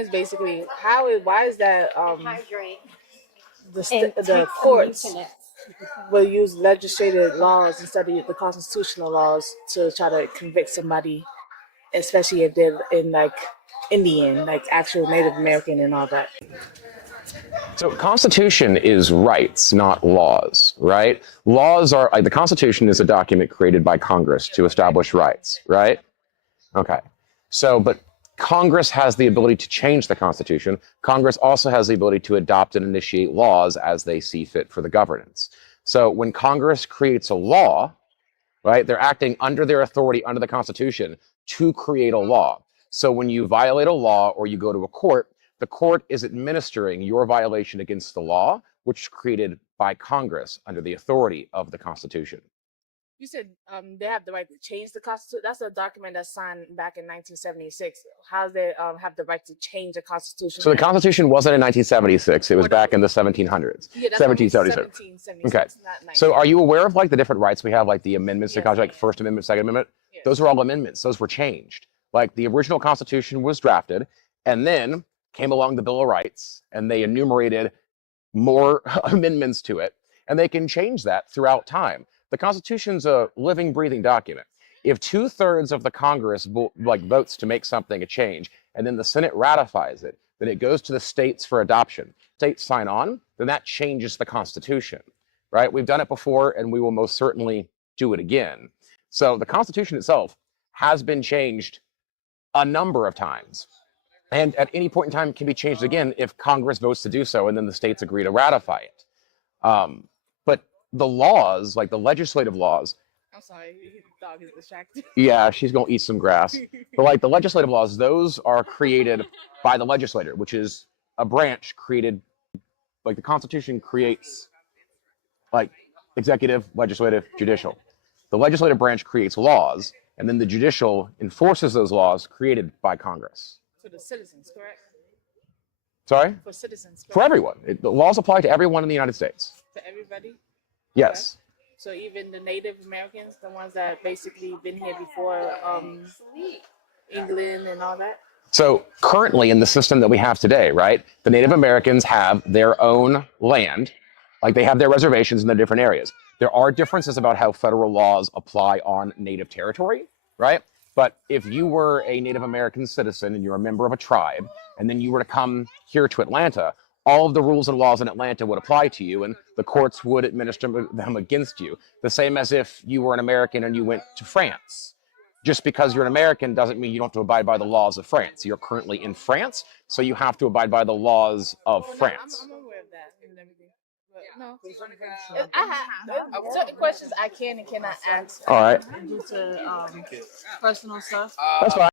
is basically why is that And the take some courts internet. will use legislative laws instead of the constitutional laws to try to convict somebody, especially if they're in like Indian, like actual Native American and all that. So Constitution is rights, not laws, right? Laws are, like, the Constitution is a document created by Congress to establish rights, right? Okay. So, but Congress has the ability to change the Constitution. Congress also has the ability to adopt and initiate laws as they see fit for the governance. So when Congress creates a law, right, they're acting under their authority under the Constitution to create a law. So when you violate a law or you go to a court, the court is administering your violation against the law, which is created by Congress under the authority of the Constitution. You said they have the right to change the constitution. That's a document that's signed back in 1976. How do they have the right to change the constitution? So the Constitution wasn't in 1976. It was back in the 1700s. Yeah, that's 1776. 1776. Okay. Not So are you aware of like the different rights we have, like the amendments to Yes, Constitution, I like am. First Amendment, Second Amendment? Yes. Those were all amendments. Those were changed. Like the original Constitution was drafted, and then came along the Bill of Rights, and they enumerated more amendments to it, and they can change that throughout time. The Constitution's a living, breathing document. If 2/3 of the Congress votes to make something a change, and then the Senate ratifies it, then it goes to the states for adoption. States sign on, then that changes the Constitution, right? We've done it before, and we will most certainly do it again. So the Constitution itself has been changed a number of times. And at any point in time, it can be changed again if Congress votes to do so, and then the states agree to ratify it. But the laws, like the legislative laws, I'm sorry, the dog is distracted. yeah, she's gonna eat some grass. But like the legislative laws, those are created by the legislator, which is a branch created, like the Constitution creates like executive, legislative, judicial. The legislative branch creates laws, and then the judicial enforces those laws created by Congress. For the citizens, correct? Sorry? For citizens, correct? For everyone. The laws apply to everyone in the United States. For everybody? Yes. Okay. So even the Native Americans, the ones that basically been here before England and all that? So currently in the system that we have today, right, the Native Americans have their own land, like they have their reservations in the different areas. There are differences about how federal laws apply on Native territory, right? But if you were a Native American citizen and you're a member of a tribe, and then you were to come here to Atlanta, all of the rules and laws in Atlanta would apply to you, and the courts would administer them against you. The same as if you were an American and you went to France. Just because you're an American doesn't mean you don't have to abide by the laws of France. You're currently in France, so you have to abide by the laws of France. I'm aware of that and everything. But no. I have certain questions I can and cannot answer. All right. Due to personal stuff. That's fine.